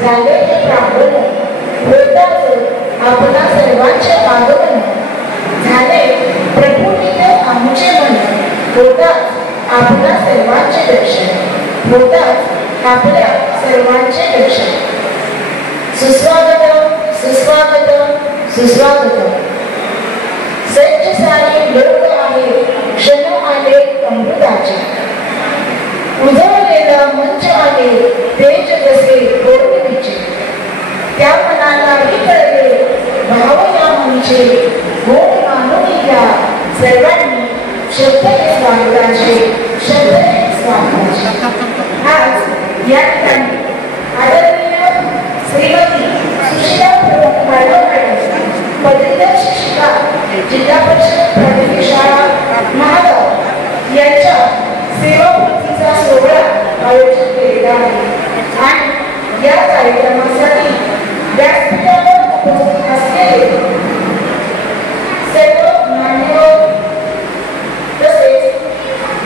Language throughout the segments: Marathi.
झाले हे प्रांगण होताच आपला सर्वांचे आगमन झाले प्रभूनित आमचे मन होताच आपला सर्वांचे दर्शन होताच आपल्या सर्वांचे दर्शन सुस्वागतम सुस्वागतम सुस्वागतम सज्ज सारे लोक आहे क्षण आले अमृताचे उजळलेला मंच आले तेज जसे पौर्णिमेचे त्या मनालाही कळले भाव या मंचे गोड मानून या सर्वांनी शब्द हे स्वागताचे शब्द हे स्वागताचे आज या ठिकाणी आदरणीय श्रीमती सुशीला प्रमुख मॅडम पदवीधर शिक्षिका जिल्हा परिषद प्राथमिक शाळा महागाव यांच्या सेवापूर्तीचा सोहळा आयोजित केलेला आहे आणि या कार्यक्रमासाठी व्यासपीठावर उपस्थित असलेले सर्व मान्यवर तसेच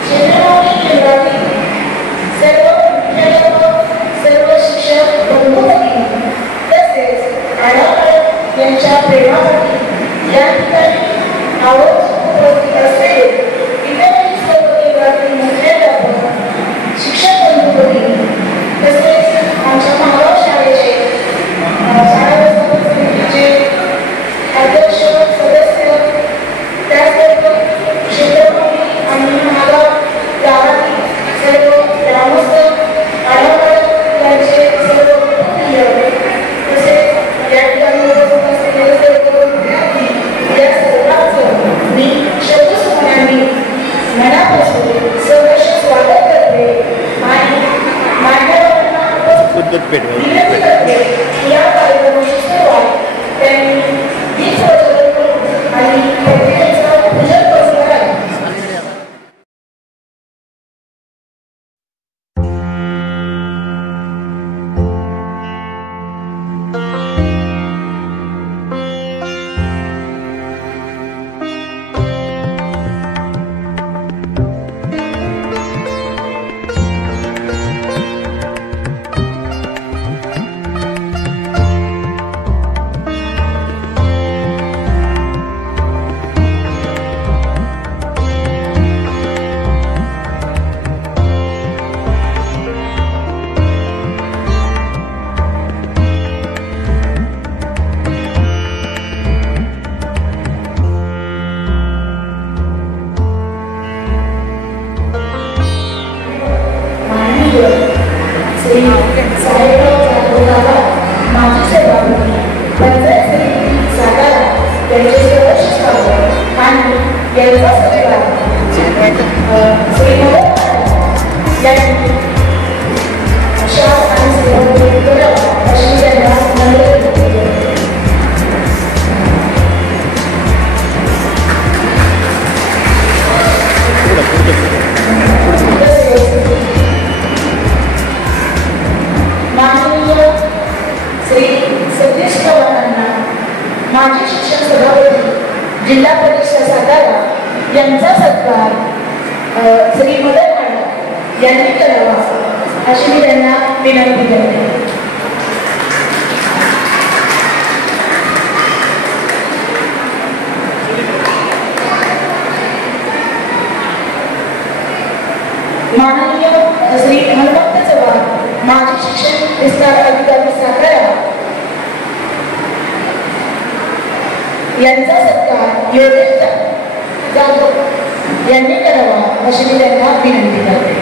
शिवराणी केंद्रातील सर्व मुख्याध्यापक सर्व शिक्षक बंधुभगिनी तसेच आढावा यांच्या प्रेमासाठी या ठिकाणी आवर्जून उपस्थित असलेले इतरही सर्व केंद्रातील मुख्याध्यापक शिक्षक बंधुभगिनी तसेच आमच्या महागाव शाळेचे शाळा व्यवस्थापन समितीचे अध्यक्ष सदस्य त्याचबरोबर क्षेत्रप्रमुख आणि महागाव गावातील सर्व ग्रामस्थ आढावा यांचे सर्व कुटुंबीय तसेच या ठिकाणी उपस्थित असलेले सर्व विद्यार्थी या सर्वांचं मी शब्दसुमनांनी मनापासून सहर्ष स्वागत करते आणि मान्यवरांना विनंती करते या कार्यक्रमाची सुरुवात त्यांनी दीपप्रज्वलन करून आणि प्रतिमेचं पूजन करून करावे. माजी शिक्षण सभापती जिल्हा परिषद सातारा यांचा सत्कार श्री मदन माडा यांनी करावा अशी मी त्यांना विनंती करते. माननीय श्री हनुमंत चव्हाण माजी शिक्षण विस्तार अधिकारी सातारा यांचा सत्कार योगेश जाधव यांनी करावा अशी मी त्यांना विनंती करते.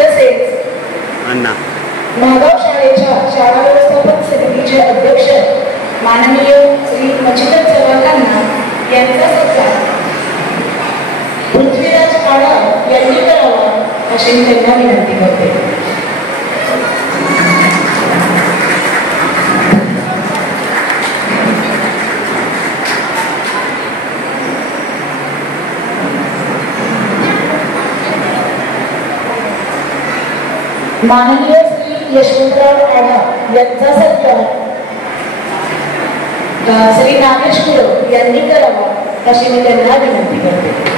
तसेच महागाव शाळेच्या शाळा व्यवस्थापन समितीचे अध्यक्ष माननीय श्री मच्छिंद्र चव्हाणांना यांचा सत्कार पृथ्वीराज काळा यांनी करावा अशी मी त्यांना विनंती करते. माननीय श्री यशवंतराव आढा यांचा सत्कार श्री नागेश गुरव यांनी करावा अशी मी त्यांना विनंती करते.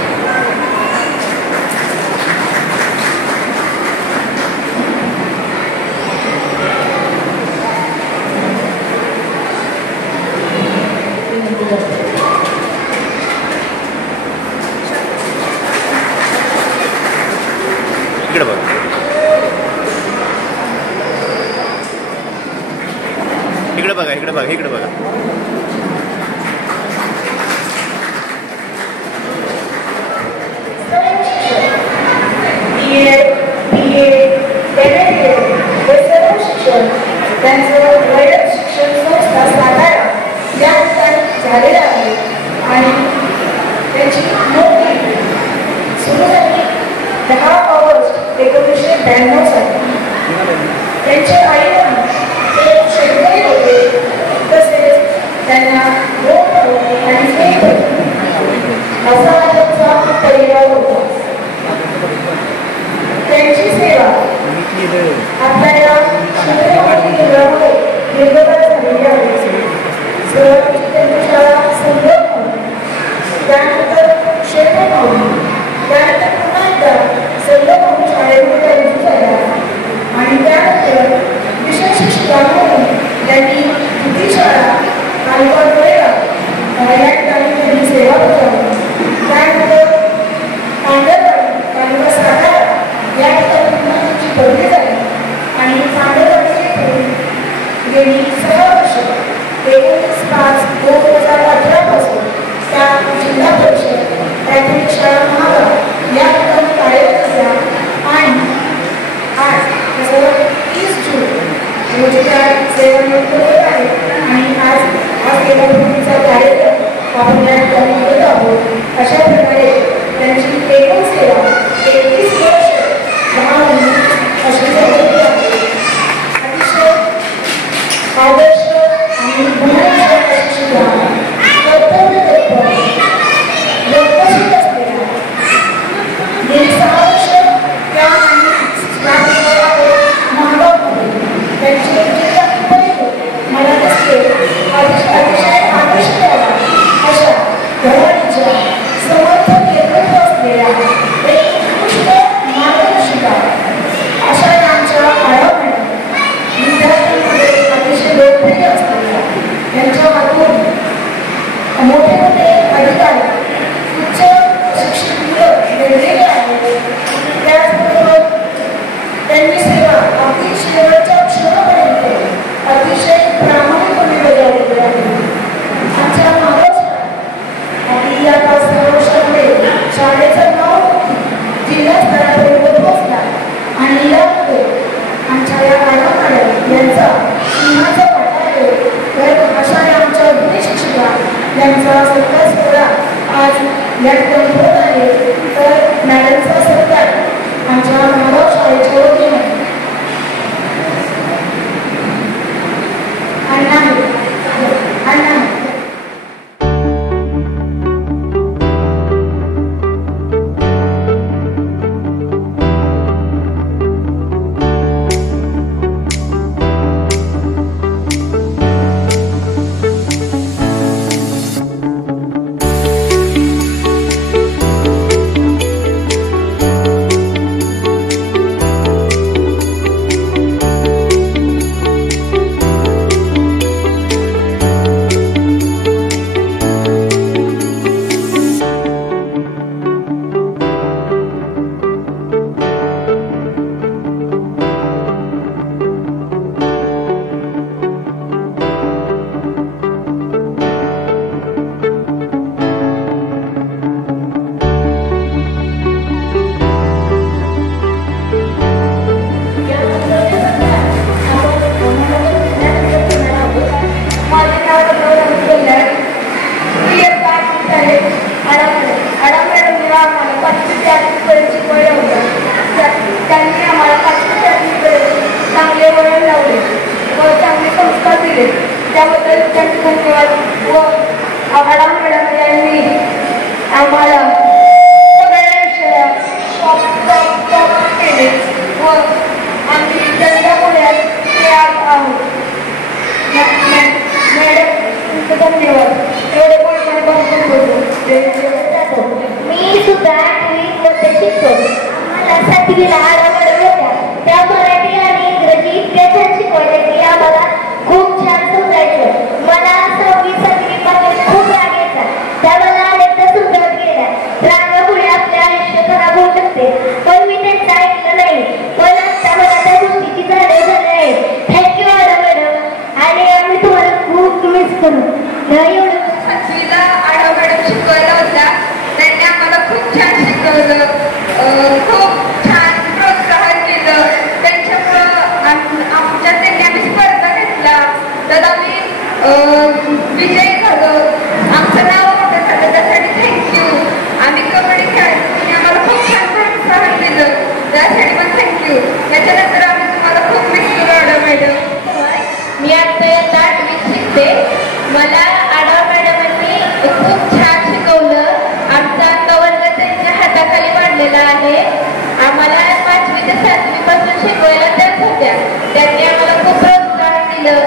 करते. इकडे बघा, इकडे बघा, इकडे बघा, इकडे बघा. त्यांचं वैद्यक शिक्षण संस्था सातारा या ठिकाणी झालेलं आहे आणि त्यांची नोकरी सुरू झाली 10 ऑगस्ट 1992 साली. त्यांचे आई-वडील हे शेतकरी होते, तसेच त्यांना 2 भाऊ आणि 1 बहीण असा त्यांचा परिवार होता. त्यांची सेवा आपल्याला शिवरायांनी केल्यामुळे दीर्घकाळ झालेली आहे. सुरुवातीची त्यांची शाळा संगम होती, त्यानंतर शेतकरी होती, त्यानंतर पुन्हा एकदा संगम होती शाळेमध्ये रुजू झाल्या आणि त्यानंतर विशेष शिक्षिका म्हणून त्यांनी दुधी शाळा कालवाडकडे या ठिकाणी त्यांनी सेवा बजावली. त्यानंतर पांढरवाडी कालवा सातारा या ठिकाणी पुन्हा त्यांची बदली झाली आणि पांढरवाडीची गेली 6 वर्ष 19/5/2018 पासून त्या जिल्हा परिषद प्राथमिक शाळा महागाव या ठिकाणी कार्यरत असल्या आणि आज 30 जून रोजी त्या सेवानिवृत्त होत आहे आणि आज केंद्रभूमीचा कार्यक्रम आपण या ठिकाणी करत आहोत. अशा प्रकारे त्यांची एकूण सेवा 31 वर्ष 10 महिने अशी झालेली आहे. अतिशय आदर्श आणि गुणवत्ता शिक्षिका, कर्तव्यदक्ष, लोकशिक असलेल्या गेली 6 वर्ष त्या आणि महागावमध्ये त्यांची जिल्हा परिषद मला दिसते अतिशय आदर्श अशा धडाडीच्या समर्थ नेतृत्व असलेल्या एक उत्कृष्ट मार्गदर्शिका अशा यांच्या आढावा विद्यार्थ्यांमध्ये अतिशय लोकप्रिय असलेल्या यांच्या हातून मोठे मोठे अधिकारी उच्च शिक्षित मुलं वेगवेगळे आहेत. त्याचबरोबर त्यांनी सेवा अगदी शेवटच्या क्षणापर्यंत अतिशय प्रामाणिकपणे बजावलेली आहे. आमच्या महाराष्ट्रात आपली या 5-6 वर्षामध्ये शाळेचं नाव जिल्हा स्तरापर्यंत पोहोचला आणि यामध्ये आमच्या या आढावाड्या यांचा सिंहाचा वाटा आहे. तर अशा या आमच्या गुणी शिक्षिका यांचा सत्कार सोहळा आज या ठिकाणी होत आहे. तर मॅडमचा सत्कार आमच्या महाराव शाळेच्या वतीने 5वीला आढाव मॅडम शिकवायला होत्या. त्यांनी आम्हाला खूप छान शिकवलं, खूप छान प्रोत्साहन केलं. त्यांच्यामुळं आमच्या त्यांनी आम्ही स्पर्धा घेतला, तर आम्ही विजयी झालो. आमचं नाव मोठं झालं, त्यासाठी थँक्यू. आम्ही कबड्डी खेळायचो, त्यांनी आम्हाला खूप छान प्रोत्साहन दिलं, त्यासाठी पण थँक्यू. त्याच्यानंतर आम्ही तुम्हाला खूप मिस करू आढाव मॅडम. मी आता इयत्ता 8वीत शिकते. मला आढाव मॅडमांनी खूप छान शिकवलं. आमचा कवर्ग त्यांच्या हाताखाली वाढलेला आहे. आम्हाला 5वी ते 7वी पासून शिकवायला त्याच होत्या. त्यांनी आम्हाला खूप प्रोत्साहन दिलं.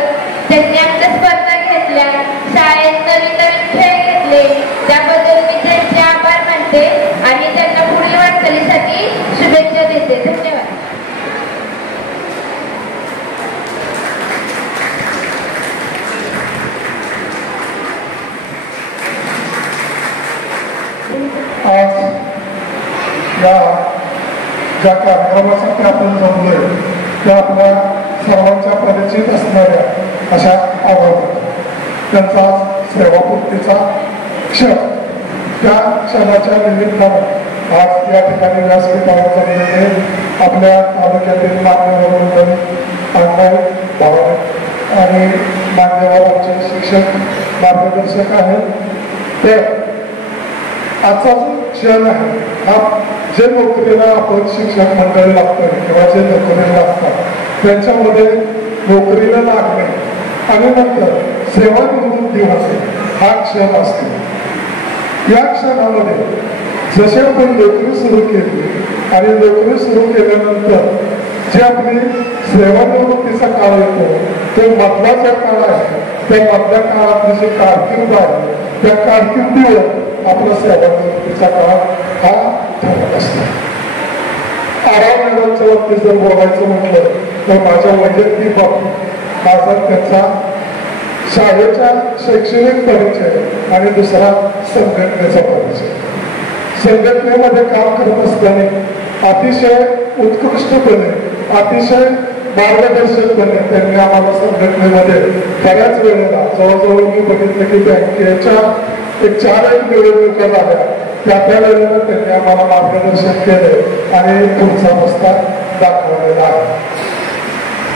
त्यांनी आमच्या स्पर्धा घेतल्या, शाळेत नवीन नवीन खेळ घेतले. त्याबद्दल मी त्यांचे आभार मानते आणि त्यांना पुढील वाटचालीसाठी शुभेच्छा देते. धन्यवाद. आज या ज्या कार्यक्रमासाठी आपण जमलोय त्या आपल्या सर्वांच्या परिचित असणाऱ्या अशा आवडतात. त्यांचा सेवापूर्तीचा क्षण, त्या क्षणाच्या निमित्तानं आज या ठिकाणी व्यासपीठावर जमलेले आपल्या तालुक्यातील मान्यवर मंडळ, अण्णाई भावना आणि मान्यवर आमचे शिक्षक मार्गदर्शक आहेत. ते आजचा जो क्षण आहे हा जे नोकरीला आपण शिक्षक मंडळी लागतो किंवा जे नोकरीला लागतात त्यांच्यामध्ये नोकरीला लागणे आणि नंतर सेवानिवृत्ती होणे हा क्षण असतो. या क्षणामध्ये जसे आपण नोकरी सुरू केली आणि नोकरी सुरू केल्यानंतर जे आपली सेवानिवृत्तीचा काळ येतो तो मधला जो काळ आहे त्या मधल्या काळातली जी कारकीर्द आहे त्या कारकिर्दीवर आपला सेवानिवृत्तीचा काळ हा ठरत असतो. आढाव मॅडमच्या बाबतीत जर बोलायचं म्हटलं तर माझ्या वैयक्तिक बाबतीत माझा त्यांचा शाळेच्या शैक्षणिक परिचय आणि दुसरा संघटनेचा परिचय. संघटनेमध्ये काम करत असताना अतिशय उत्कृष्टपणे, अतिशय मार्गदर्शकपणे त्यांनी आम्हाला संघटनेमध्ये बऱ्याच वेळेला जवळजवळ मी बघितलं की बँकेच्या 4 निवडणुका झाल्या त्या वेळेला त्यांनी आम्हाला मार्गदर्शन केले आणि पुढचा रस्ता दाखवलेला आहे.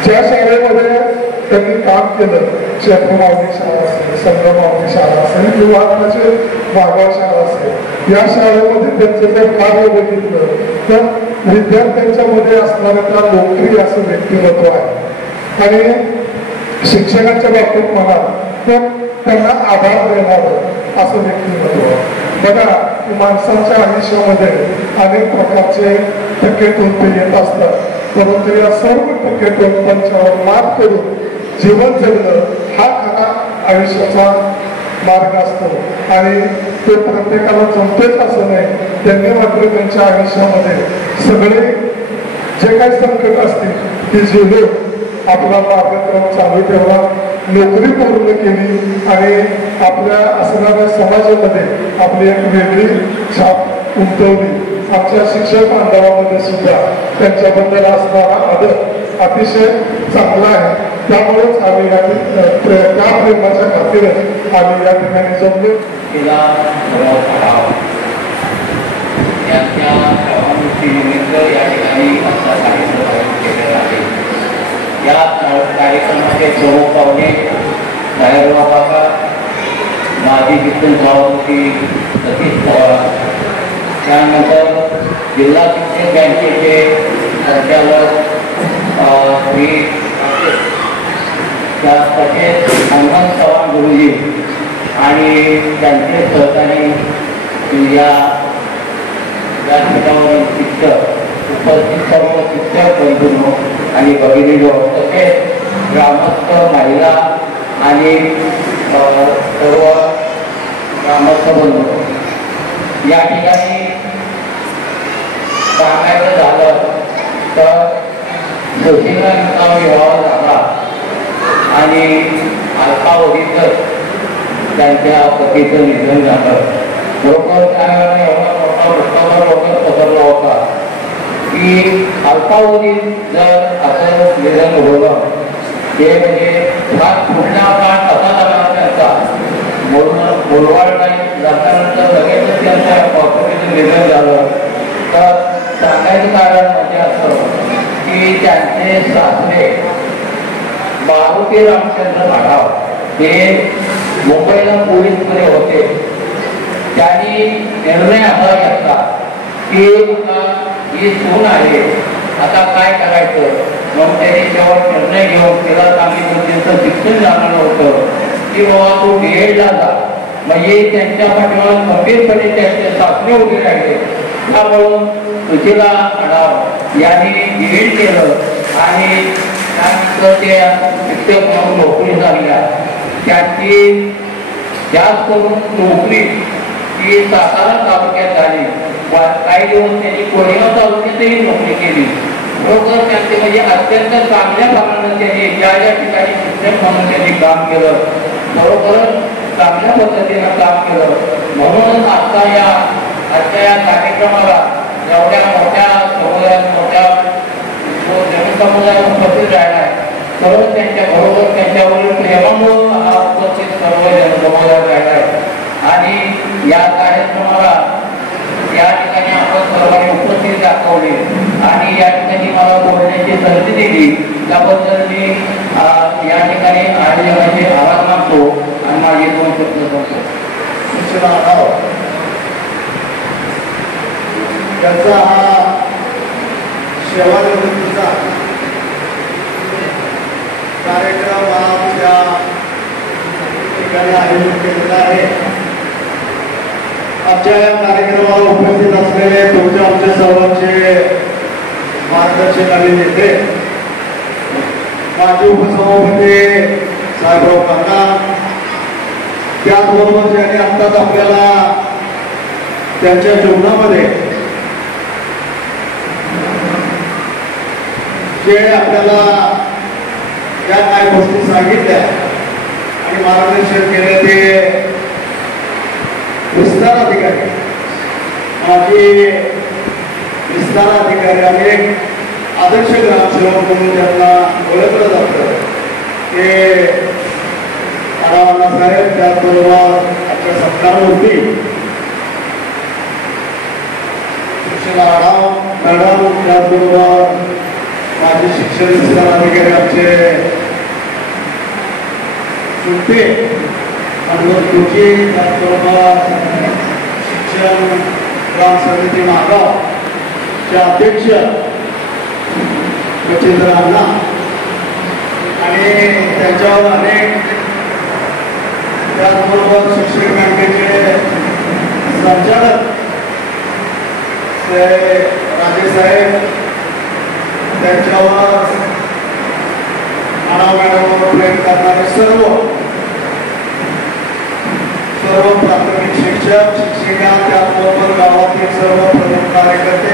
ज्या शाळेमध्ये त्यांनी काम केलं, क्षेत्रमावणी शाळा असेल, संघमावणी शाळा असेल किंवा आताचे मागाव शाळा असेल, या शाळेमध्ये त्यांचं जर कार्य बघितलं तर विद्यार्थ्यांच्या मध्ये असणारं त्या लोकप्रिय असं व्यक्तिमत्व आहे. आणि शिक्षकांच्या बाबतीत म्हणाल तर त्यांना आधार देणारं असं व्यक्तिमत्व. बघा, माणसांच्या आयुष्यामध्ये अनेक प्रकारचे टक्केटोपे येत असतात, परंतु या सर्व टक्केटोपांच्यावर मात करून जीवन जगणं हा खरा आयुष्याचा मार्ग असतो आणि तो प्रत्येकाला जमतेच असं नाही. त्यांनी मात्र त्यांच्या आयुष्यामध्ये सगळे जे काही संकट असतील ते झेलून आपला मार्गक्रम चालू ठेवला, नोकरी पूर्ण केली आणि आपल्या असणाऱ्या समाजामध्ये आपली एक वेगळी छाप उमटवली. आमच्या शिक्षक बांधवामध्ये सुद्धा त्यांच्याबद्दल असणारा आदर अतिशय चांगला आहे. त्यामुळेच आम्ही त्या प्रेमाच्या खातीरच आम्ही या ठिकाणी जमलो. या कार्यक्रमाचे प्रमुख पाहुणे बाहेरगाव काका, माजी शिक्षण सभापती सतीश पवार, त्यानंतर जिल्हा शिक्षण बँकेचे संचालक तसेच हनुमान चव्हाण गुरुजी आणि त्यांचे सहकारी या व्यासपीठावरील शिक्षक, उपस्थित सर्व शिक्षक बंधू आणि भगिनींनो, तसेच ग्रामस्थ महिला आणि सर्व ग्रामस्थ बंधू, या ठिकाणी सांगायचं झालं तर जोशींचा विवाह झाला आणि अल्पावधीतच त्यांच्या पतीचं निधन झालं. बरोबर त्यावेळेला एवढा मोठा भ्रष्टाचार वगैरे पसरला होता की अल्पावधीत जर असं निधन होणं हे म्हणजे फार पुढला काळ कसा लागला त्यांचा मुरबाड जातानंतर लगेचच त्यांच्या कॉर्पोरेशन निधन झालं. तर सांगायचं कारण म्हणजे असं की त्यांचे सासरे मारुती रामचंद्र माढाव हे मुंबईला पोलीसमध्ये होते. त्यांनी निर्णय असा घेतला की ही सून आहे, आता काय करायचं. मग त्यांनी शेवट निर्णय घेऊन तिला सांगितलं, त्यांचं शिक्षण झालेलं होतं की बाबा तू DED ला जा. म्हणजे त्यांच्या पाठीमागे गंभीरपणे त्यांचे सासरे उभे राहिले. त्यामुळं सुशीला माढाव यांनी DED केलं आणि त्यानंतर ते शिक्षक म्हणून नोकरी झाल्या. त्यांची जास्त करून नोकरी ही सातारा तालुक्यात झाली. काही दिवस त्यांनी कोरेगाव तालुक्यातही नोकरी केली. बरोबर त्यांचे म्हणजे अत्यंत चांगल्या प्रमाणात त्यांनी ज्या ज्या ठिकाणी शिक्षक म्हणून त्यांनी काम केलं बरोबरच चांगल्या पद्धतीनं काम केलं. म्हणून आता आजच्या या कार्यक्रमाला एवढ्या मोठ्या समुदायात मोठ्या जनसमुदायात उपस्थित राहिला आहे. सर्व त्यांच्या बरोबर त्यांच्यावरील प्रेमामुळे हा उपस्थित सर्व जनसमुदाय राहिला आहे. आणि या कार्यक्रमाला या ठिकाणी आपण सर्वांनी उपस्थित दाखवले आणि या ठिकाणी मला बोलण्याची संधी दिली त्याबद्दल मी या ठिकाणी आयोजकाचे आभार मानतो आणि माझे 2 शब्द सांगतो. त्यांचा हा सेवानिवृत्तीचा कार्यक्रम आमच्या ठिकाणी आयोजित केलेला आहे. आमच्या या कार्यक्रमाला उपस्थित असलेले तुमच्या आमच्या सर्वांचे मार्गदर्शक आणि नेते, माजी उपसभापती साहेबराव काका, त्याचबरोबर ज्यांनी आत्ताच आपल्याला त्यांच्या जीवनामध्ये जे आपल्याला या काही गोष्टी सांगितल्या आणि मार्गदर्शन केले ते विस्तार अधिकारी, माजी विस्तार अधिकारी आणि एक आदर्श ग्रामसेवक म्हणून त्यांना ओळखलं जातं ते आढावा साहेब. त्याचबरोबर आपल्या सत्कारमूर्ती सुशीला आढाव मॅडम, त्याचबरोबर माजी शिक्षण विस्तार अधिकारी आमचे सुट्टे तुझी, त्याचबरोबर शिक्षण ग्राम समिती मागावचे अध्यक्ष मच्छिंद्र अण्णा आणि त्यांच्यावर अनेक, त्याचबरोबर शिक्षक बँकेचे संचालक राजेसाहेब, त्यांच्यावर आढाव मॅडमवर प्रेम करणारे सर्व प्राथमिक शिक्षक शिक्षिका, त्याचबरोबर गावातील सर्व प्रमुख कार्यकर्ते,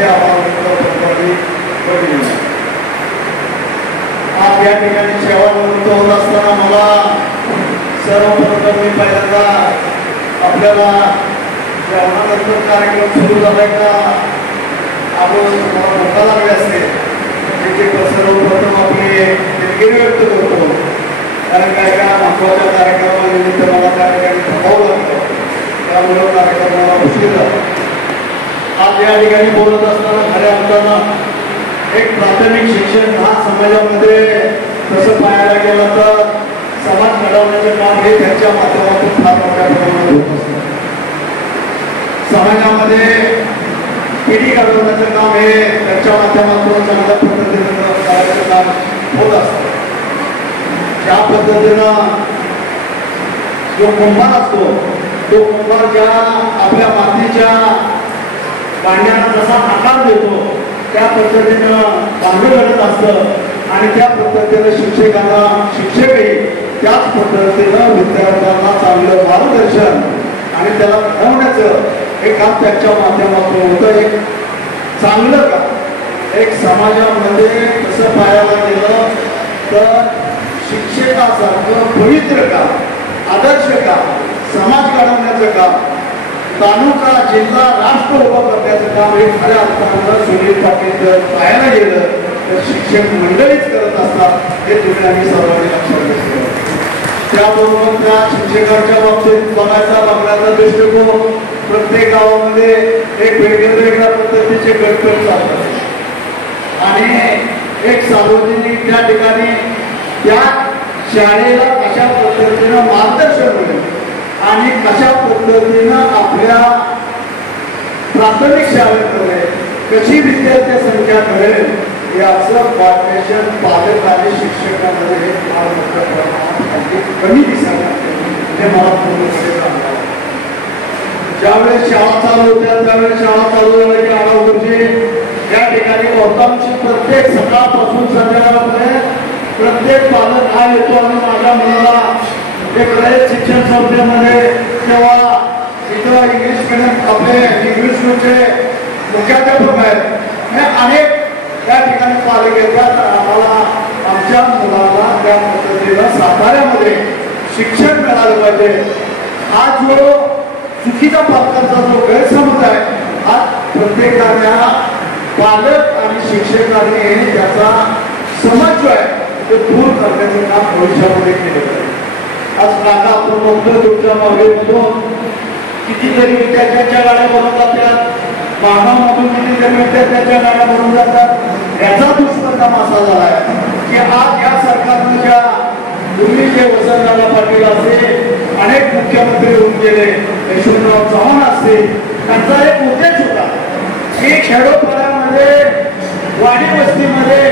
आज या ठिकाणी सेवानिवृत्त होत असताना मला सर्वप्रथम मी पहिल्यांदा आपल्याला जेवणानंतर कार्यक्रम सुरू झालाय का आपण मोठा लागले असते त्याची सर्वप्रथम आपली दिलगिरी व्यक्त करतो. कारण काय काय महत्वाच्या कार्यक्रमानिमित्त मला त्या ठिकाणी थांबावं लागतं, त्यामुळे कार्यक्रमाला उशीर झाला. आज या ठिकाणी बोलत असताना खऱ्या अर्थानं एक प्राथमिक शिक्षण हा समाजामध्ये तसं पाहायला गेलं तर समाज घडवण्याचे काम हे त्यांच्या माध्यमातून फार मोठ्या प्रमाणात होत असतं. समाजामध्ये पिढी घडवण्याचं काम हे त्यांच्या माध्यमातून चांगल्या पद्धतीनं करायचं काम होत असतं. ज्या पद्धतीनं जो कुंभार असतो तो कुंभार ज्या आपल्या मातीच्या भांड्याला जसा आकार देतो त्या पद्धतीनं बांधलं घडत असतं आणि त्या पद्धतीनं शिक्षकही त्याच पद्धतीनं विद्यार्थ्यांना चांगलं मार्गदर्शन आणि त्याला घडवण्याचं हे काम त्यांच्या माध्यमातून होतं. एक चांगलं काम एक समाजामध्ये कसं पाहायला गेलं तर शिक्षकासारखं पवित्र काम, आदर्श काम, समाज घडवण्याचं काम, तालुका जिल्हा राष्ट्र उभं करण्याचं काम हे खऱ्या अर्थानं सुनील पाटील जर पाहायला गेलं तर शिक्षक मंडळीच करत असतात हे तुम्ही आम्ही सर्वांनी लक्षात घेतलं. त्याबरोबर त्या शिक्षकांच्या बाबतीत बघण्याचा दृष्टिकोन प्रत्येक गावामध्ये एक वेगवेगळ्या पद्धतीचे गटगट चालतात आणि एक सार्वजनिक त्या ठिकाणी त्या शाळेला कशा पद्धतीनं मार्गदर्शन होईल आणि कशा पद्धतीनं आपल्या प्राथमिक शाळेमध्ये कशी विद्यार्थी संख्या घडेल याचं कॉर्डिनेशन पालक आणि शिक्षकांमध्ये फार मोठ्या प्रमाणात कमी दिसायला हे मला पूर्णपणे सांगावं. ज्यावेळेस शाळा चालू होत्या त्यावेळेस शाळा चालू झाल्या की आगाऊचे या ठिकाणी बहुतांश प्रत्येक सकाळपासून संध्याकाळपर्यंत प्रत्येक पालक हा येतो आणि माझ्या मुलाला एक रयत शिक्षण संस्थेमध्ये तेव्हा इथं इंग्लिश मिडियम आपले इंग्लिश स्कूलचे मुख्याध्यापक आहेत हे अनेक त्या ठिकाणी पालक येतात. आम्हाला आमच्या मुलाला त्या पद्धतीनं साताऱ्यामध्ये शिक्षण मिळालं पाहिजे हा जो चुकीचा पालकांचा जो गैरसमज आहे हा प्रत्येकाच्या पालक आणि शिक्षकांनी त्याचा समज जो आहे तो दूर करण्याचं काम भविष्यामध्ये केलं पाहिजे. आज काका आपण बघतो तुमच्या मागेमधून कितीतरी विद्यार्थ्यांच्या गाड्या बनवून जातात, मानवमधून कितीतरी विद्यार्थ्यांच्या गाड्या बनवून जातात. याचा दुष्परिणाम असा झाला आहे की आज या सरकारनं ज्या पूर्वी जे वसंतदादा पाटील असे अनेक मुख्यमंत्री होऊन गेले, यशवंतराव चव्हाण असतील, त्यांचा एक उद्देश होता की खेडोपाड्यामध्ये वाडी वस्तीमध्ये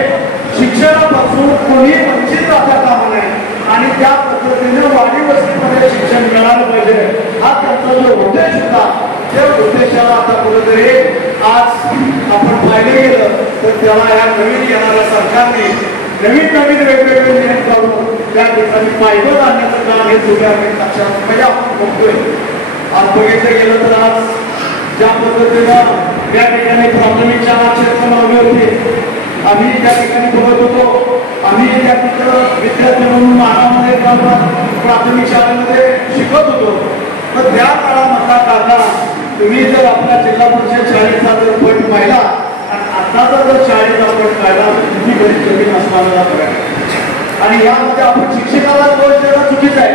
शिक्षणापासून कोणी वंचित राहता कामा नये आणि त्या पद्धतीनं वाडी वस्तीमध्ये शिक्षण मिळालं पाहिजे हा त्यांचा जो उद्देश होता त्या उद्देशाला आता कुठेतरी आज आपण पाहिलं गेलं तर त्याला या नवीन येणाऱ्या सरकारने नवीन वेगवेगळे नियम काढून त्या ठिकाणी पायदळ आणण्याचं काम हे सुद्धा लक्षात म्हणजे आपण बघतोय. आज बघितलं गेलं तर आज ज्या पद्धतीनं या ठिकाणी प्राथमिक शाळा क्षेत्र लावली होती आम्ही त्या ठिकाणी बघत होतो. आम्ही त्या तिथं विद्यार्थी म्हणून मानामध्ये प्राथमिक शाळेमध्ये शिकत होतो. तर त्या काळामधला काका तुम्ही जर आपल्या जिल्हा परिषद शाळेचा जर पट पाहिला आणि आताचा जर शाळेचा पट पाहिला किती गरीब जमीन असताना बघायला आणि यामध्ये आपण शिक्षकाला दोष देणं चुकीचं आहे.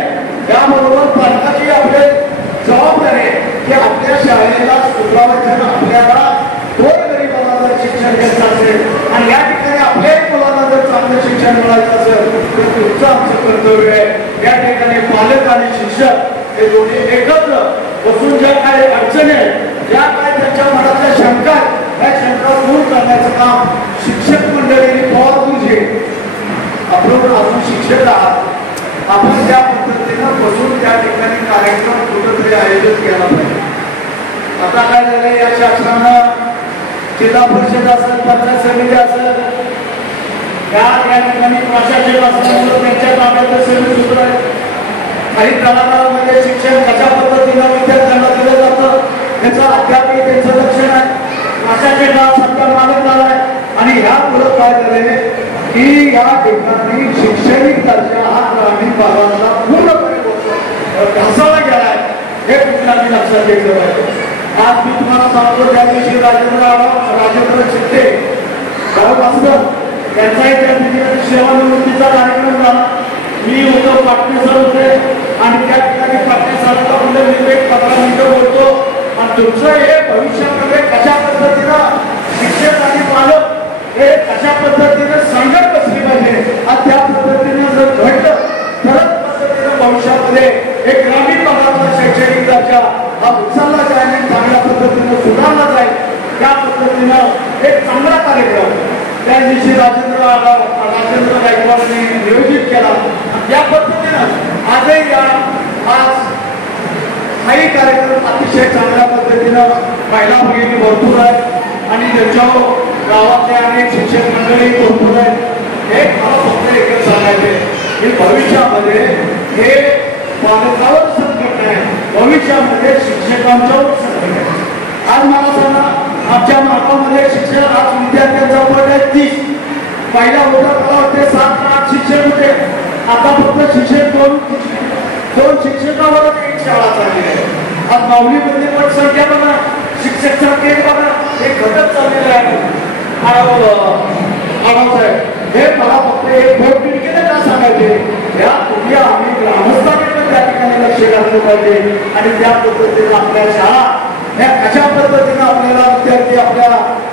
याबरोबर पालकाची आपले जबाबदारी आहे की आपल्या शाळेला सुधारायचं आपल्याला गोरगरिबाला जर शिक्षण घ्यायचं असेल आणि या ठिकाणी आपल्याही मुलांना जर चांगलं शिक्षण मिळायचं असेल तर तुमचं आमचं कर्तव्य आहे. या ठिकाणी पालक आणि शिक्षक हे दोन्ही एकत्र बसून ज्या काही अडचणी आहेत ज्या काही त्यांच्या मनातल्या शंका या शंका दूर करण्याचं काम शिक्षक मंडळीने पवार तुझे आपण अजून शिक्षक आहात आपण त्या पद्धतीनं बसून त्या ठिकाणी कार्यक्रम कुठंतरी आयोजित केला पाहिजे. आता काय झालं या शासनानं जिल्हा परिषद असेल पंचायत समिती असेल या ठिकाणी प्रशासक असल्यामुळे त्यांच्या ताब्यात समिती सुरू आहे. काही तलावामध्ये शिक्षण कशा पद्धतीनं विद्यार्थ्यांना दिलं जातं याचा अद्यापही त्यांचं लक्ष नाही. प्रशासक सध्या मालक झालाय आणि ह्या पुढे काय झाले की या ठिकाणी शैक्षणिक दर्जा हा ग्रामीण भागाला पूर्णपणे ढासळला गेलाय हे कुठल्याही लक्षात घेतलं पाहिजे. आज मी तुम्हाला सांगतो त्या दिवशी राजेंद्र शिंदे गाव असतं त्यांचाही त्या ठिकाणी सेवानिवृत्तीचा कार्यक्रम झाला. मी होतो पाटणे सर होते आणि त्या ठिकाणी पाटणे सरांचा म्हणजे मी 15 मिनिटं बोलतो आणि तुमचं हे भविष्यामध्ये कशा पद्धतीनं शिक्षक आणि पालक हे कशा पद्धतीने संघट बसली पाहिजे आणि त्या पद्धतीने जर घडलं तरच पद्धतीनं भविष्यामध्ये एक ग्रामीण भागातला शैक्षणिक दर्जा हा उचलला जाईल आणि चांगल्या पद्धतीनं सुधारला जाईल. त्या पद्धतीनं एक चांगला कार्यक्रम त्या दिवशी राजेंद्र गायकवाडने नियोजित केला. या पद्धतीनं आजही आज काही कार्यक्रम अतिशय चांगल्या पद्धतीनं महिला भगिनी भरपूर आहेत आणि त्याच्यावर गावातले अनेक शिक्षक मंडळी भरपूर आहेत. हे मला फक्त एकच सांगायचे की भविष्यामध्ये हे पालकावर संकट आहे, भविष्यामध्ये शिक्षकांच्यावर संकट आहे. आज मला सांगा आमच्या मार्गामध्ये शिक्षण आज विद्यार्थ्यांचा पट आहे 30. पहिला होता मला वाटते 7-8 शिक्षक होते. आता फक्त शिक्षक दोन शिक्षकावरच एक शाळा चालली आहे. आज माऊलीमध्ये पण संख्या बघा, शिक्षक संख्या बघा, हे घटक चाललेलं आहे. आढाव साहेब हे मला फक्त एक बोर्ड केलं का सांगायचे या तुम्ही आम्ही ग्रामस्थांनी पण त्या ठिकाणी लक्ष घातलं पाहिजे आणि त्या पद्धतीने आपल्या शाळा ह्या कशा पद्धतीने आपल्याला विद्यार्थी आपल्या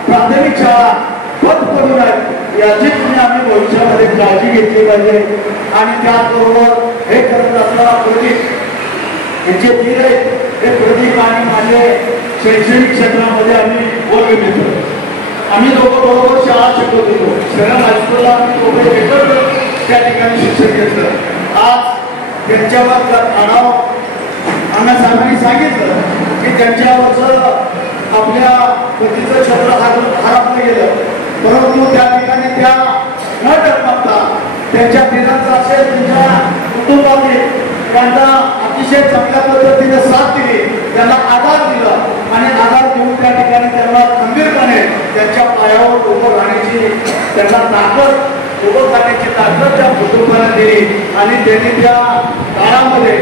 प्राथमिक शाळा बंद करू नये याची तुम्ही आम्ही भविष्यामध्ये काळजी घेतली पाहिजे. आणि त्याचबरोबर हे करत असताना प्रदीप हे जे धीर आहेत हे प्रदीप आणि माझे शैक्षणिक क्षेत्रामध्ये आम्ही वर्ग घेतो. आम्ही दोघं बरोबर शाळा शिकवत होतो. शहर हायस्कूलला आम्ही दोघं एकत्र त्या ठिकाणी शिक्षण घेतलं. आज त्यांच्यावर आढावा अण्णासाहेबांनी सांगितलं की त्यांच्यावरचं आपल्या पतीचं छत्र हरपलं गेलं, परंतु त्या ठिकाणी त्या न डगमगता त्यांच्या दिनाचं असेल त्यांच्या कुटुंबाने त्यांना अतिशय चांगल्या पद्धतीने साथ दिली, त्यांना आधार दिला आणि आधार देऊन त्या ठिकाणी त्यांना खंबीरपणे त्यांच्या पायावर उभं राहण्याची त्यांना ताकद उभं करण्याची ताकद त्या कुटुंबाला दिली. आणि त्यांनी त्या काळामध्ये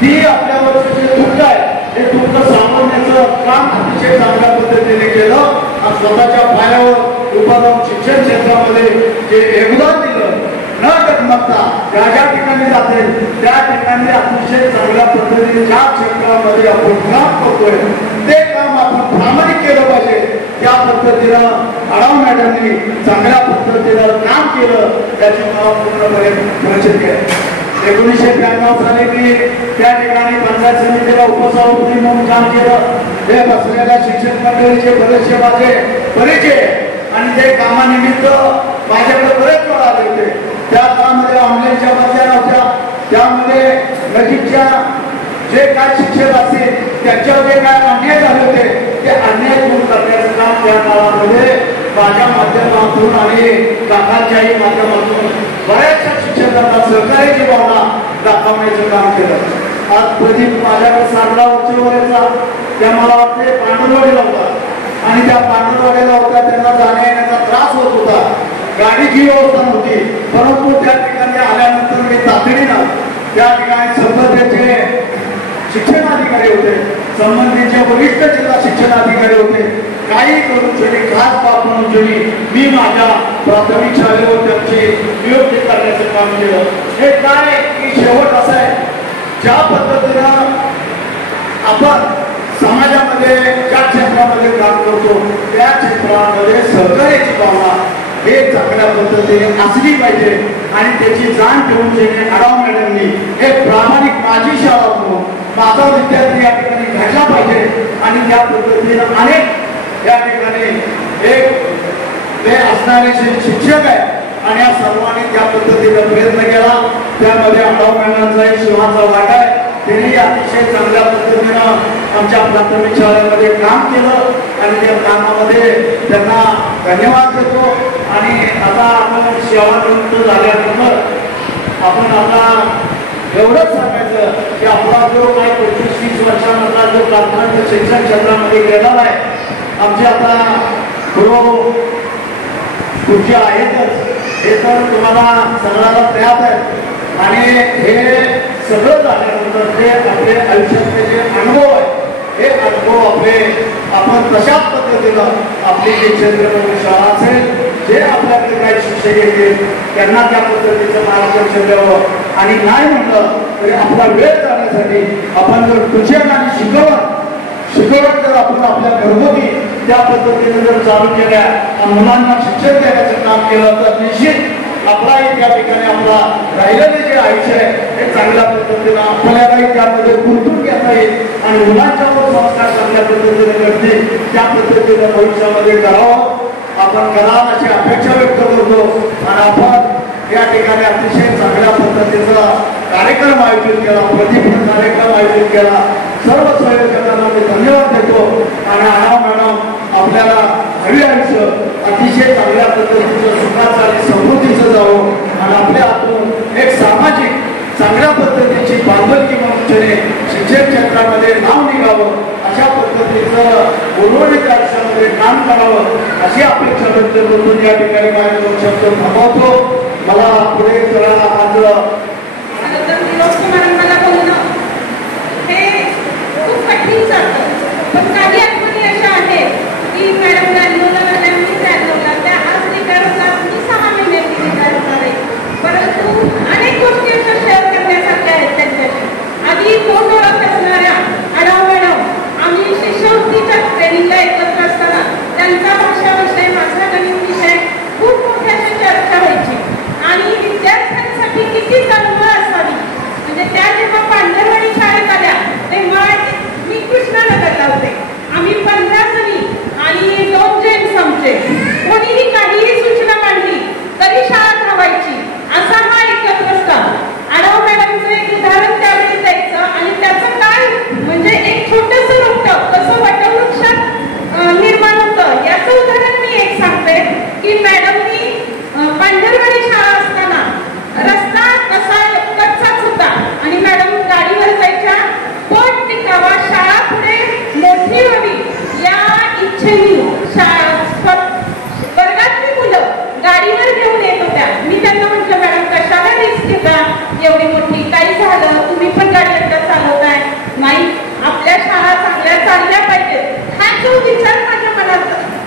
ती आपल्यावरचं जे दुःख आहे हे दुःख सावरण्याचं काम अतिशय चांगल्या पद्धतीने केलं आणि स्वतःच्या पायावर उभं राहून शिक्षण क्षेत्रामध्ये जे योगदान दिलं न डगमगता ज्या ज्या ठिकाणी जाते त्या ठिकाणी अतिशय चांगल्या पद्धतीने ज्या क्षेत्रामध्ये आपण काम करतोय ते काम आपण प्रामाणिक केलं पाहिजे. त्या पद्धतीनं आढाव मॅडमनी चांगल्या पद्धतीनं काम केलं त्याची मला पूर्णपणे प्रचिती आहे. 1993 साली मी त्या ठिकाणी पंचायत समितीला उपसभापती म्हणून काम केलं. हे बसलेल्या शिक्षक मंडळीचे बरेचसे माझे परिचय आणि ते कामानिमित्त माझ्याकडे बरेच वेळ आले होते. त्या काळामध्ये ऑनलाईनच्या बदल्या नव्हत्या, त्यामध्ये नजीकच्या जे काय शिक्षक असतील त्यांच्यावर जे काय अन्याय झाले होते ते अन्याय दूर करण्याचं काम त्या काळामध्ये माझ्या माध्यमातून आणि काकांच्याही माध्यमातून बऱ्याचशा शिक्षकांना सहकार्याची भावना दाखवण्याचं काम केलं. आज प्रदीप माझ्याकडे 17 वर्षाचा त्या मला वाटते पांडुरवाडीला होता आणि त्या पांडुरवाडीला होता त्यांना जाण्या येण्याचा त्रास होत होता. गाडीची व्यवस्था नव्हती, परंतु त्या ठिकाणी आल्यानंतर मी तातडीनं त्या ठिकाणी संबंधीचे शिक्षणाधिकारी होते, संबंधीचे वरिष्ठ जिल्हा शिक्षणाधिकारी होते, काही करून जरी खास बाब म्हणून जरी मी माझ्या प्राथमिक शाळेवर त्यांची नियुक्ती करण्याचं काम केलं. हे काय की शेवट असं आहे, ज्या पद्धतीनं आपण समाजामध्ये ज्या क्षेत्रामध्ये काम करतो त्या क्षेत्रामध्ये सहकार्याची भावना हे चांगल्या पद्धतीने असली पाहिजे आणि त्याची जाण ठेवून जेणे आढाव मॅडमनी हे प्रामाणिक माझी शाळा म्हणून माझा विद्यार्थी या ठिकाणी घडला पाहिजे आणि त्या पद्धतीनं अनेक या ठिकाणी एक ते असणारे शिक्षक आहे आणि या सर्वांनी त्या पद्धतीने प्रयत्न केला. त्यामध्ये आढाव मॅडमचा एक सिंहाचा वाटा आहे. त्यांनी अतिशय चांगल्या पद्धतीनं आमच्या प्राथमिक शाळेमध्ये काम केलं आणि त्या कामामध्ये त्यांना धन्यवाद देतो. आणि आता आपण सेवानिवृत्त झाल्यानंतर आपण आता एवढंच सांगायचं की आपला जो काही 25-30 वर्षांमधला जो प्राथमिक शिक्षण क्षेत्रामध्ये गेलेला आहे, आमचे आता गुरु खुर्च्या आहेतच, हे तर तुम्हाला सगळ्याला ज्ञात आहे. आणि हे सगळं झाल्यानंतर जे आपले आयुष्यातले जे अनुभव आहे हे अनुभव आपण तशाच पद्धतीनं आपली जी चंद्रपूर शाळा असेल, जे आपल्याकडे काही शिक्षक येतील त्यांना त्या पद्धतीचं मार्गदर्शन द्यावं. आणि नाही म्हटलं तरी आपला वेळ जाण्यासाठी आपण जर ट्युशन आणि शिकवण जर आपण आपल्या घरगुती त्या पद्धतीने जर चालू केल्या आणि मुलांना शिक्षण देण्याचं काम केलं तर निश्चित आपलाही त्या ठिकाणी आपला राहिलेले जे आयुष्य आहे हे चांगल्या पद्धतीनं आपल्यालाही त्यामध्ये गुंतून घेता येईल आणि मुलांच्यावर संस्कार चांगल्या पद्धतीने घडतील त्या पद्धतीनं भविष्यामध्ये करावं. आपण कराल अशी अपेक्षा व्यक्त करतो आणि आपण या ठिकाणी अतिशय चांगल्या पद्धतीचा कार्यक्रम आयोजित केला, प्रदीपन कार्यक्रम आयोजित केला. सर्व संयोजकांना मी धन्यवाद देतो आणि आढाव मॅडम आपल्याला हवी आयुष्य अतिशय चांगल्या पद्धतीचं सुखाचं आणि समृद्धीचं जावं आणि आपल्या हातून एक सामाजिक चांगल्या पद्धतीची बांधलकी म्हणून शिक्षण क्षेत्रामध्ये नाव निघावं अशा पद्धतीचं बोलवणीच्या आयुष्यामध्ये काम करावं अशी अपेक्षा व्यक्त करून या ठिकाणी माझे 2 शब्द थांबवतो. मला पुढे करायला माझं हे खूप कठीण जातं, पण काही आठवणी अशा आहेत की मॅडम त्यांनी चालवला त्या आज निकाल होता, 6 महिन्याची निकाल होणार आहे, परंतु अनेक गोष्टी अशा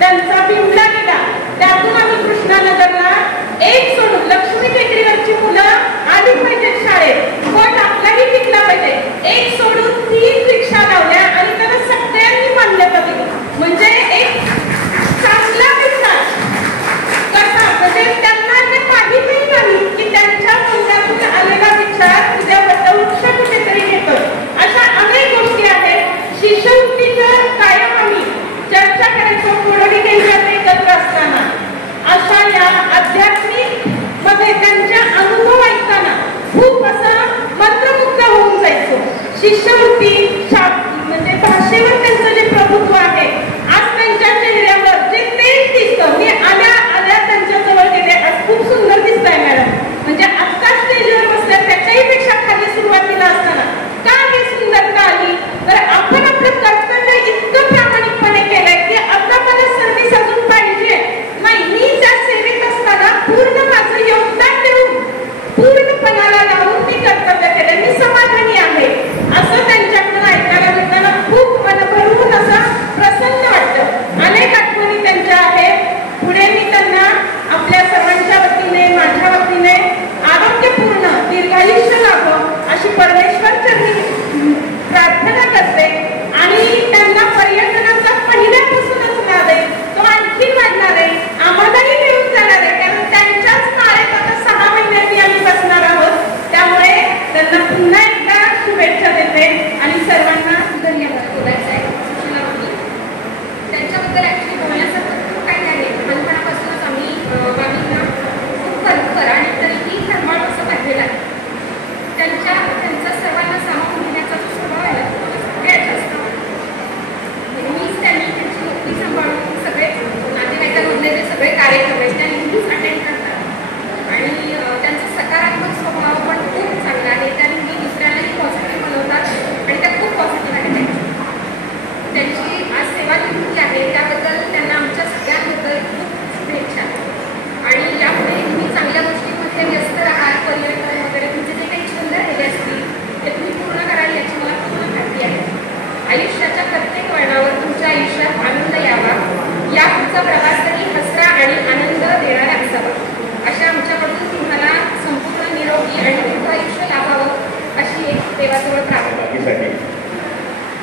त्यांचा बिमला गेला. त्यातून आम्ही कृष्णानगरला एक सोडून लक्ष्मी टेकडीवरची मुलं आली पाहिजेत शाळेत, पण आपलाही टिकला पाहिजे. एक सोडून 3 रिक्षा लावल्या आणि त्यांना सगळ्यांनी मान्यता दिली. म्हणजे एक चांगला विचार कसा, म्हणजे त्यांना हे माहितही नाही की त्यांच्या मुलातून आलेला विचार उद्या वटवृक्ष कुठेतरी घेतो. अशा अनेक गोष्टी आहेत. शिष्यवृत्तीचं कायम आम्ही चर्चा करायचो कोडोली केंद्रात एकत्र असताना. अशा या आध्यात्मिक मध्ये त्यांचे अनुभव ऐकताना खूप असं मंत्रमुग्ध होऊन जायचो. शिष्यवृत्ती म्हणजे भाषेवर त्यांचं जे प्रभुत्व आहे, आज त्यांच्या चेहऱ्यावर जे तेज दिसतं. मी आल्या त्यांच्या जवळ गेले, आज खूप सुंदर दिसत आहे मॅडम. म्हणजे आत्ता स्टेजवर बसल्या त्याच्याही पेक्षा खाली सुरुवातीला असताना का ही सुंदरता आली, तर आपण आपलं कर्तव्य इतकं प्रामाणिकपणे केलंय की आता मला सर्व्हिस अजून पाहिजे नाही. मी त्या सेवेत असताना पूर्ण माझं योगदान देऊन पूर्णपणाला लावून मी कर्तव्य केलं. मी समाधानी आहे. असं त्यांच्याकडून ऐकायला मिळताना खूप मन भरून असं प्रसन्न वाटतं. अनेक आठवणी त्यांच्या आहेत. पुढे मी त्यांना आपल्या सर्वांच्या वतीने, माझ्या वतीने आरोग्यपूर्ण दीर्घायुष्य लाभो अशी परमेश्वर चरणी प्रार्थना करते. आणि त्यांना पर्यटनाचा पहिल्यापासूनच नाद आहे, तो आणखी वाढणार आहे, आम्हालाही मिळून जाणार आहे. कारण त्यांच्याच काळात आता 6 महिन्यांनी आम्ही बसणार आहोत. त्यामुळे त्यांना पुन्हा एकदा शुभेच्छा देते आणि सर्वांना धन्यवाद बोलायचं आहे. त्यांच्याबद्दल ॲक्च्युली बोलण्यासारखं खूप काही आहे. लहानपणापासूनच आम्ही बाबींना खूप खरोखर आणि तरीही सांभाळ असं पाहिलेलं आहे. त्यांचा सर्वांना सामावून घेण्याचा जो स्वभाव आहे तो सगळ्यात जास्त नेहमीच त्यांनी त्यांची नोकरी सांभाळून सगळे नातेवाईकांमधले जे सगळे कार्यक्रम आहेत त्या नेहमीच अटेंड करतात. आणि त्यांचा सकारात्मक स्वभाव पण खूप चांगला आहे. त्या नेहमी दुसऱ्यालाही पॉझिटिव्ह बनवतात आणि त्या खूप पॉझिटिव्ह आहेत. त्यांची आज सेवानिवृत्ती आहे, त्याबद्दल त्यांना आमच्या सगळ्यांबद्दल खूप शुभेच्छा. आणि यापुढे तुम्ही चांगल्या गोष्टींमध्ये व्यस्त राहा. पर्यटन वगैरे तुमचे जे काही छंद राहिले असतील ते तुम्ही पूर्ण कराल याची मला पूर्ण खात्री आहे. आयुष्याच्या प्रत्येक वळणावर तुमच्या आयुष्यात आनंद यावा, या पुढचा प्रवास तरी हसरा आणि आनंद देणारा असावा. अशा आमच्याकडून तुम्हाला संपूर्ण निरोगी आणि दीर्घ आयुष्य लाभावं अशी एक देवाजवळ प्रार्थना.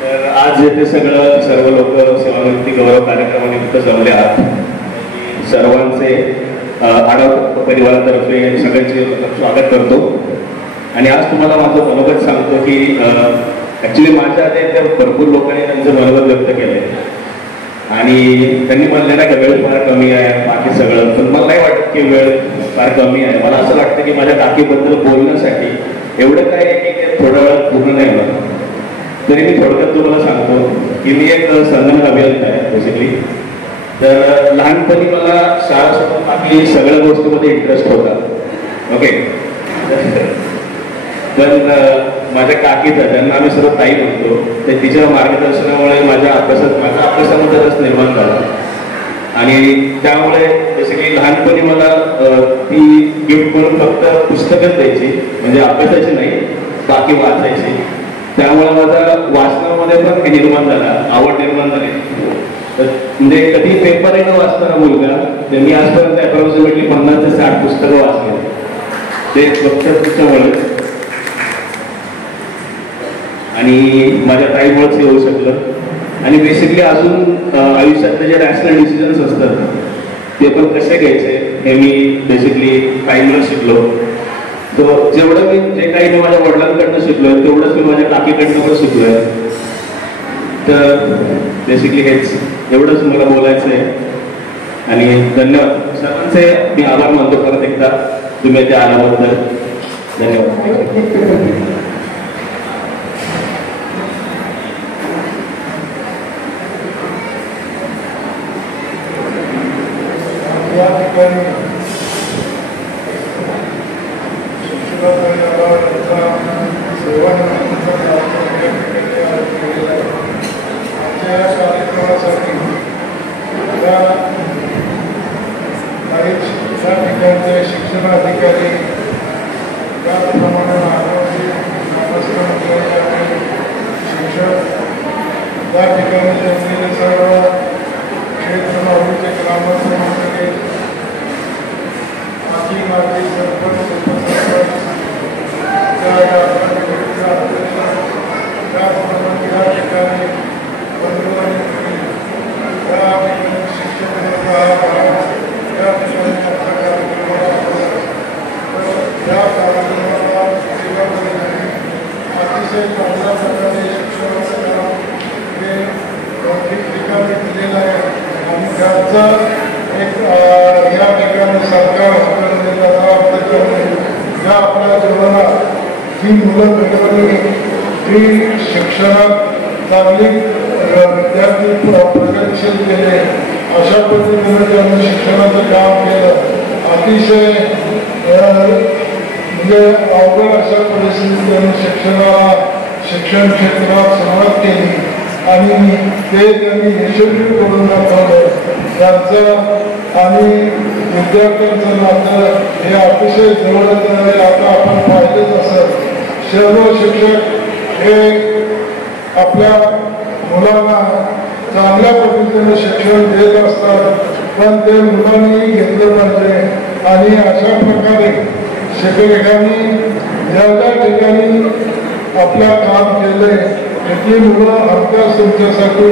तर आज येथे सर्व लोक सेवानिवृत्ती गौरव कार्यक्रमानिमित्त जमले आहात. सर्वांचे आढाव परिवारातर्फे सगळ्यांचे स्वागत करतो. आणि आज तुम्हाला माझं मनोगत सांगतो की ॲक्च्युली माझ्या ते भरपूर लोकांनी त्यांचं मनोगत व्यक्त केलं आहे आणि त्यांनी म्हणले ना की वेळ फार कमी आहे बाकी सगळं, पण मला नाही वाटत की वेळ फार कमी आहे. मला असं वाटतं की माझ्या काकीबद्दल बोलण्यासाठी एवढं काय आहे की ते थोड्या वेळात पूर्ण नाही होणार. तरी मी थोडक्यात तुम्हाला सांगतो की मी एक संगणक अभियंता आहे बेसिकली. तर लहानपणी मला शाळा सोडून बाकी सगळ्या गोष्टीमध्ये इंटरेस्ट होता. ओके. पण माझ्या काकीचा, ज्यांना आम्ही सर्व ताई म्हणतो, तर तिच्या मार्गदर्शनामुळे माझ्या अभ्यासामध्ये रस निर्माण झाला. आणि त्यामुळे बेसिकली लहानपणी मला ती गिफ्ट म्हणून फक्त पुस्तकच द्यायची, म्हणजे अभ्यासाची नाही, बाकी वाचायची. त्यामुळे माझा वाचनामध्ये पण हे निर्माण झाला, आवड निर्माण झाली. म्हणजे कधी पेपरही न वाचताना मुलगा, मी आजपर्यंत अप्रॉक्सिमेटली 50 ते 60 पुस्तकं वाचले. ते फक्त त्याच्यामुळे आणि माझ्या ताईमुळेच हे होऊ शकलं. आणि बेसिकली अजून आयुष्यातले जे रॅशनल डिसिजन्स असतात ते पण कसे घ्यायचे हे मी बेसिकली ताईमुळे शिकलो. तर जेवढं मी जे काही मी माझ्या वडिलांकडनं शिकलोय तेवढंच मी माझ्या काकीकडनं पण शिकलोय. तर बेसिकली हेच एवढंच मला बोलायचं आहे. आणि धन्यवाद सर्वांचे मी आभार मानतो परत एकदा तुम्ही ते आल्याबद्दल. धन्यवाद. या ठिकाणी शिक्षणाचा सेवानिवृत्तीचा कार्यक्रम या ठिकाणी केलेला आहे. आमच्या या कार्यक्रमासाठी काही या ठिकाणचे शिक्षणाधिकारी त्याप्रमाणे महाराष्ट्र मंडळाचे शिक्षक या ठिकाणी जमलेले सर्व क्षेत्र माऊलीचे ग्रामस्थ मंडळी, माजी माजी सरपंच, उपसरपंच, त्याचप्रमाणे या ठिकाणी बंधू आणि त्या ठिकाणी शिक्षक त्या ठिकाणी या कार्यक्रमाला सेवा करण्यासाठी अतिशय चांगल्या प्रकारे शिक्षणाचं काम हे ठिकठिकाणी दिलेलं आहे आणि त्याचं एक या ठिकाणी सरकार ज्या आपल्या जीवनात जी मुलं घडवली ती शिक्षणात चांगली विद्यार्थी प्रगतशील केले अशा पद्धतीने त्यांनी शिक्षणाचं काम केलं. अतिशय म्हणजे अवघड अशा परिस्थितीत त्यांनी शिक्षण क्षेत्रात सुरुवात केली आणि ते त्यांनी यशस्वी करून दाखवलं. त्यांचं आणि विद्यार्थ्यांचं नातं हे अतिशय जवळचं आहे. आता आपण पाहिलंच असत सर्व शिक्षक हे आपल्या मुलांना चांगल्या पद्धतीने शिक्षण देत असतात, पण ते मुलांनी घेतलं पाहिजे आणि अशा प्रकारे शिक्षकांनी ज्या ज्या ठिकाणी आपल्या काम केले ती मुलं हमखास तुमच्यासाठी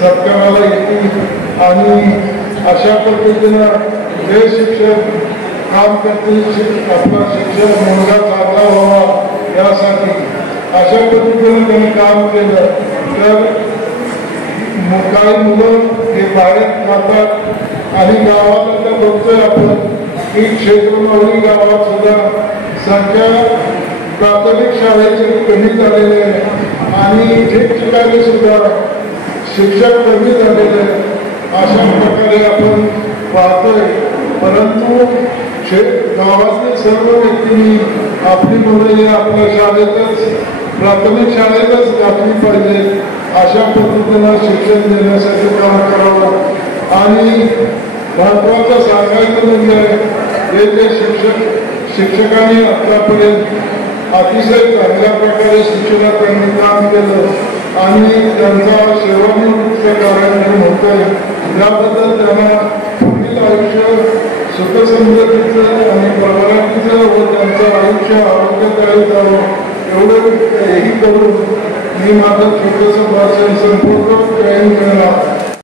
सत्काराला येतील आणि अशा पद्धतीनं जे शिक्षक काम करतील आपला शिक्षक मुलगा चांगला व्हावा यासाठी अशा पद्धतीनं त्यांनी काम केलं. तर काही मुलं हे बाहेर जातात आणि गावाला तर बघतोय आपण की क्षेत्र माऊली गावात सुद्धा संख्या प्राथमिक शाळेची कमी झालेली आहे आणि ठिकठिकाणी सुद्धा शिक्षक कमी झालेले अशा प्रकारे आपण पाहतोय. परंतु गावातील सर्व व्यक्तींनी आपली मुले आपल्या शाळेतच प्राथमिक शाळेतच घातली पाहिजे अशा पद्धतीनं शिक्षण देण्यासाठी काम करावं. आणि महत्वाचं सांगायचं म्हणजे हे जे शिक्षकांनी आतापर्यंत अतिशय चांगल्या प्रकारे शिक्षणात त्यांनी काम केलं आणि त्यांचा सेवानिवृत्तीचा कार्यक्रम होत आहे याबद्दल त्यांना पुढील आयुष्य सुखसमृद्धीचं आणि प्रगतीचं व त्यांचं आयुष्य आरोग्यदायी जावं एवढं हेही करून मी माझं छोटंसं भाषण संपूर्ण जयंत केला.